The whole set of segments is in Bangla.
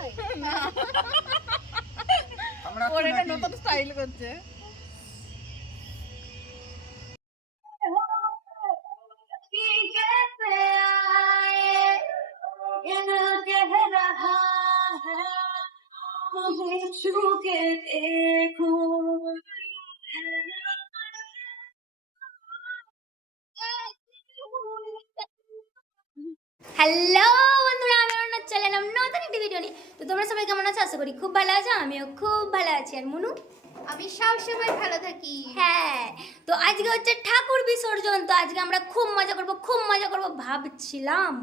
ওর এটা নতুন স্টাইল করছে। ভিডিও নিয়ে তো তোমরা সবাই কেমন আছো? আশা করি খুব ভালো আছো আমিও খুব ভালো আছি। আর মুনু? আমি সব সময় ভালো থাকি। হ্যাঁ তো আজকে হচ্ছে ঠাকুর বিসর্জন তো আজকে আমরা খুব মজা করব খুব মজা করব ভাবছিলাম।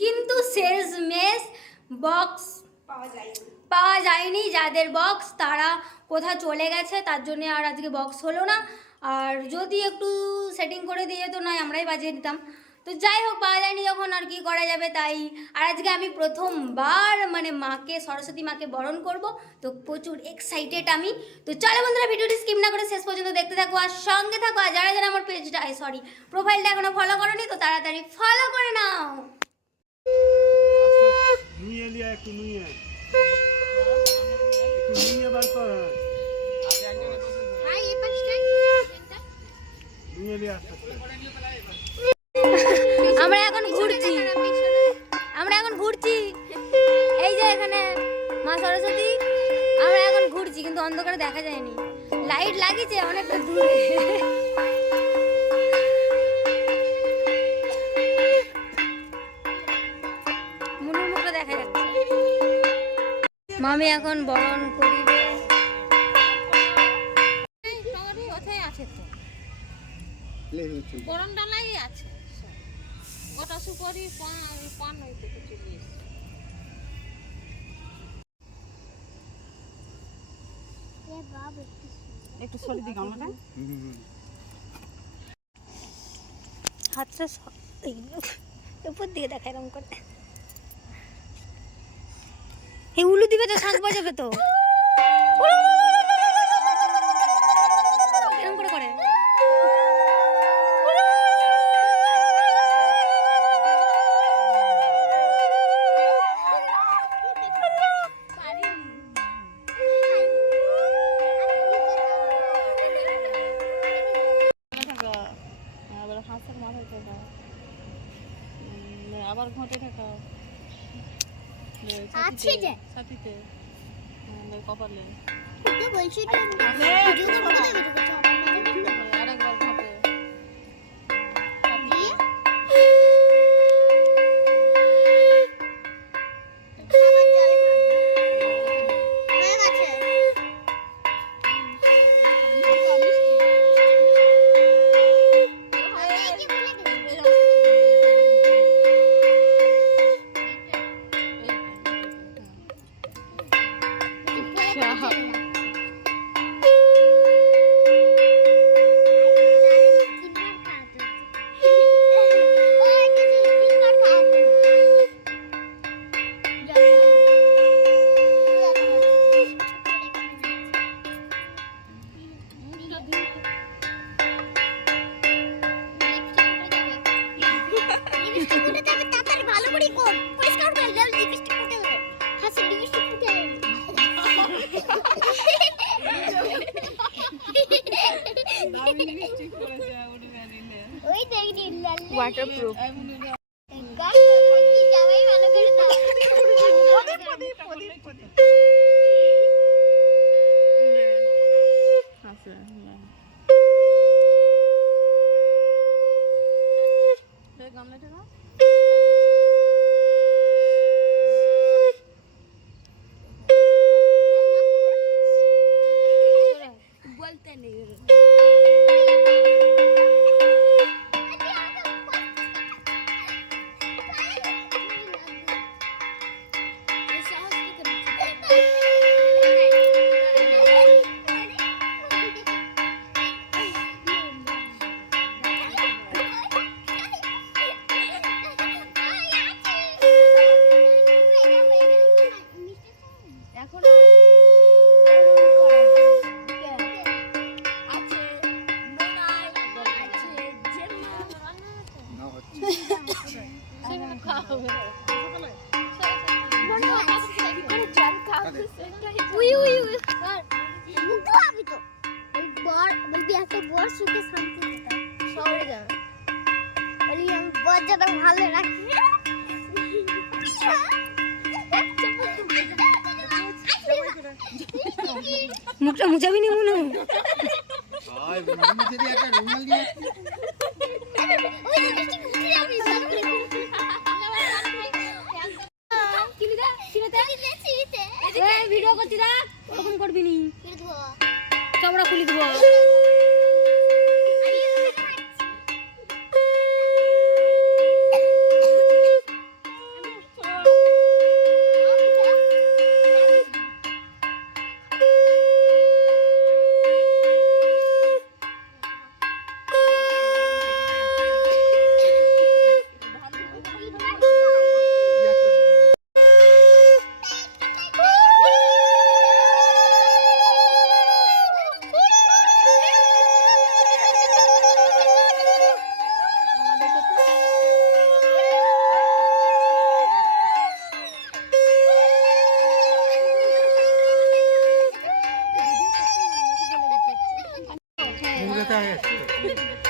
কিন্তু শেষ মেশ বক্স পাওয়া যায়নি যাদের বক্স তারা কোথাও চলে গেছে তার জন্য আর আজকে বক্স হলো না। আর যদি একটু সেটিং করে দিয়ে তো নয় আমরাই বাজিয়ে দিতাম। তো যাই হোক পাওয়া যায়নি যখন আর কি করা যাবে তাই। আর আজকে আমি প্রথমবার মানে মাকে সরস্বতী মাকে বরণ করব। তো প্রচুর এক্সাইটেড আমি। তো চলো বন্ধুরা ভিডিওটি স্কিপ না করে শেষ পর্যন্ত দেখতে থাকো আর সঙ্গে থাকো। আর যারা যারা আমার পেজটা সরি প্রোফাইলটা এখনও ফলো করোনি তো তাড়াতাড়ি ফলো করে নাও। নুয়ে লিয়া একটু নুয়ে একটু নুয়ে বার কর ভাই এই পাশটায়। নুয়ে লিয়া আস্তে আস্তে। আমরা এখন ঘুরছি। আমরা এখন ঘুরছি। এই যে এখানে মা সরস্বতী। আমরা এখন ঘুরছি কিন্তু অন্ধকারে দেখা যায়নি। লাইট লাগিয়েছে অনেকটা দূরে। মুনুর মুখটা দেখা যাচ্ছে। মামি এখন বরণ করিবে। গরম ডালাই আছে। গোটা সুপারি পান পান হইতে একটু সরি। হাতটা উপর দিকে দেখা এরকম করে। এই উলু দিবে তো শাঁখ বাজাবে তো। হাঁসের মাথায় থাকা আবার ঘটে থাকা। কপালে। বলছি লাল ¿De acuerdo? মুখটা মুছাবি নি মনু ভিডিও করছি দেখ ওরকম করবি নি? চামড়া খুলি দেবো Yeah.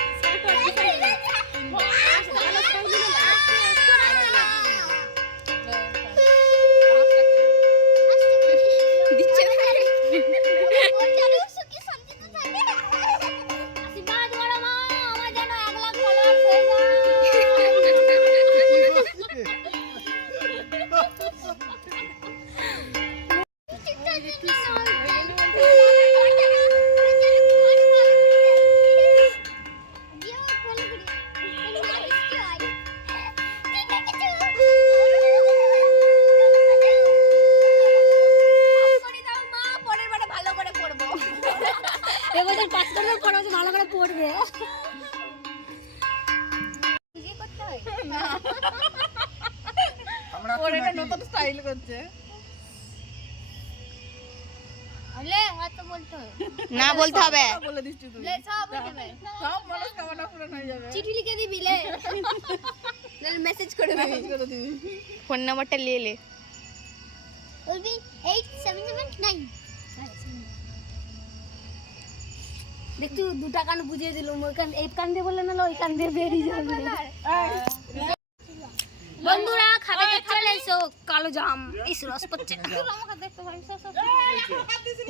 বলতে হবে। বলে দিচ্ছি তুই। সব হয়ে যাবে সব মনস্কামনা পূরণ হয়ে যাবে। চিঠি লিখে দিবি লে। নাহলে মেসেজ করে দিবি। মেসেজ করে দিবি। ফোন নাম্বারটা নিয়ে লে। বলবি এইট সেভেন সেভেন নাইন। দেখতু দুটা কান বুঝিয়ে দিলাম ওই কান এই কান দিয়ে বললে না ওই কান দিয়ে বেরিয়ে যাবে। বন্ধুরা খাবে চলে এসো কালো জাম। ইস রস পড়ছে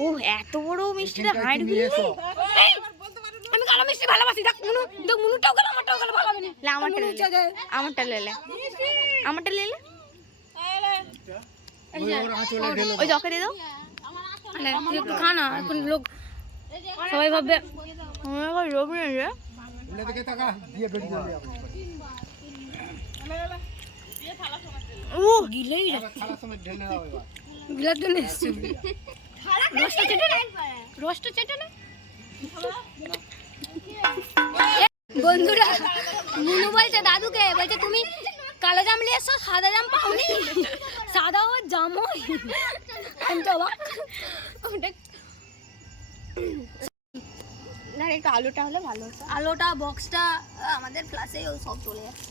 ও এত বড় মিষ্টিটা হাইট এসো। আমি কালো মিষ্টি ভালোবাসি। দেখ মুনু দেখ মুনুটাও গেল আমারটাও গেল ভালো না লে আমারটা মুনু লে আমারটা লে লে। আমারটা লে লে। ওই জকে দিয়ে দাও। একটু খা না এখন লোক সবাই ভাববে রবি দিয়ে বেরিয়ে যাবে। ও গিলেই রসটা চেটে নে। রসটা চেটে নে। বন্ধুরা মুনু বলছে দাদুকে বলছে তুমি কালো জাম নিয়ে এসো সাদা জাম পাওনি? সাদা ও জামই। আমি তো অবাক। ওটা না একটু আলুটা হলে ভালো হতো। আলোটা বক্সটা আমাদের ক্লাসে সব চলে যাচ্ছে।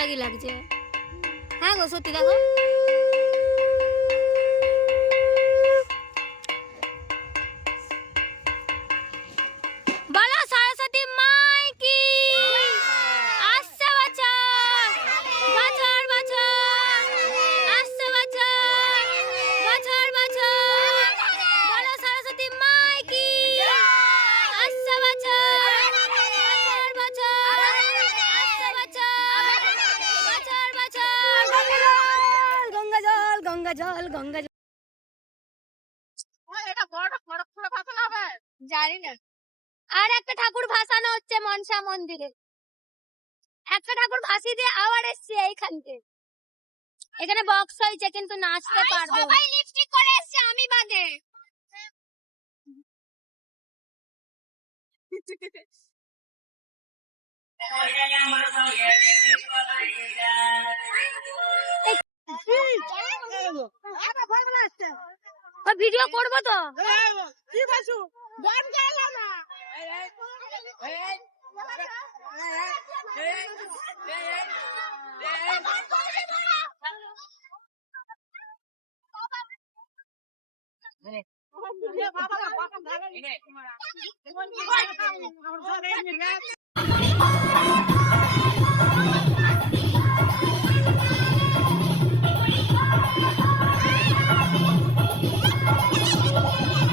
রাগি লাগছে। হ্যাঁ গো সত্যি দেখো। এটা বড় বড় বড় ভাষণ হবে জানি না আর একটা ঠাকুর ভাসানো হচ্ছে মনসা মন্দিরে একটা ঠাকুর ভাসি দিয়ে আবার এসছে এইখানকে এখানে বক্স হয়েছে কিন্তু নাচতে পারব সবাই লিপস্টিক করে এসছে আমি বাদে ও ভিডিও করব তো। বাবা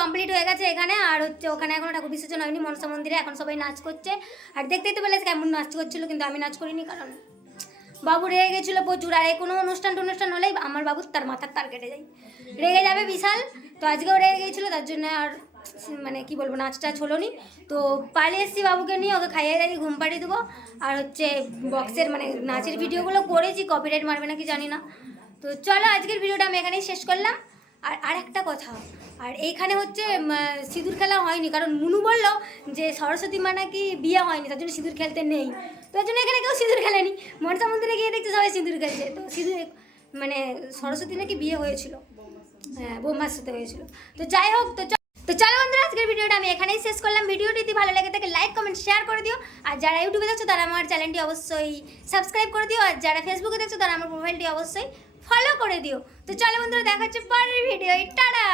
কমপ্লিট হয়ে গেছে এখানে, আর হচ্ছে ওখানে এখনও ঠাকুর বিসর্জন হয়নি, মনসা মন্দিরে এখন সবাই নাচ করছে। আর দেখতেই তো পেলেছে কেমন নাচ করছিল, কিন্তু আমি নাচ করিনি কারণ বাবু রেগে গেছিল প্রচুর, আর এই কোনো অনুষ্ঠান টনুষ্ঠান হলেই আমার বাবু তার মাথার তার কেটে যায়। রেগে যাবে বিশাল, তো আজকেও রেগে গিয়েছিল তার জন্য আর মানে কি বলব, নাচ টাচ হলো নি তো পালিয়ে এসেছি বাবুকে নিয়ে, ওকে খাইয়ে দাঁড়িয়ে ঘুম পাড়িয়ে দেবো। আর হচ্ছে বক্সের মানে নাচের ভিডিওগুলো করেছি কপিরাইট মারবে নাকি জানি না। তো চলো আজকের ভিডিওটা আমি এখানেই শেষ করলাম। আর আর একটা কথা, আর এইখানে হচ্ছে সিঁদুর খেলা হয়নি, কারণ মুনু বলল যে সরস্বতী মা নাকি বিয়ে হয়নি, তার জন্য সিঁদুর খেলতে নেই। তার জন্য এখানে কেউ সিঁদুর খেলেনি। মনসা মন্দিরে গিয়ে দেখছে সবাই সিঁদুর খেলছে। তো সিঁদুর মানে সরস্বতী নাকি বিয়ে হয়েছিল। হ্যাঁ বোমার সাথে হয়েছিল। তো যাই হোক, তো তো চলো বন্ধুরা, আজকের ভিডিওটা আমি এখানেই শেষ করলাম। ভিডিওটি যদি ভালো লাগে থাকে লাইক কমেন্ট শেয়ার করে দিও। আর যারা ইউটিউবে দেখছ, তারা আমার চ্যানেলটি অবশ্যই সাবস্ক্রাইব করে দিও। আর যারা ফেসবুকে দেখছ, তারা আমার প্রোফাইলটি অবশ্যই ফলো করে দিও। তো চলো বন্ধুরা দেখা পরের ভিডিও টাটা!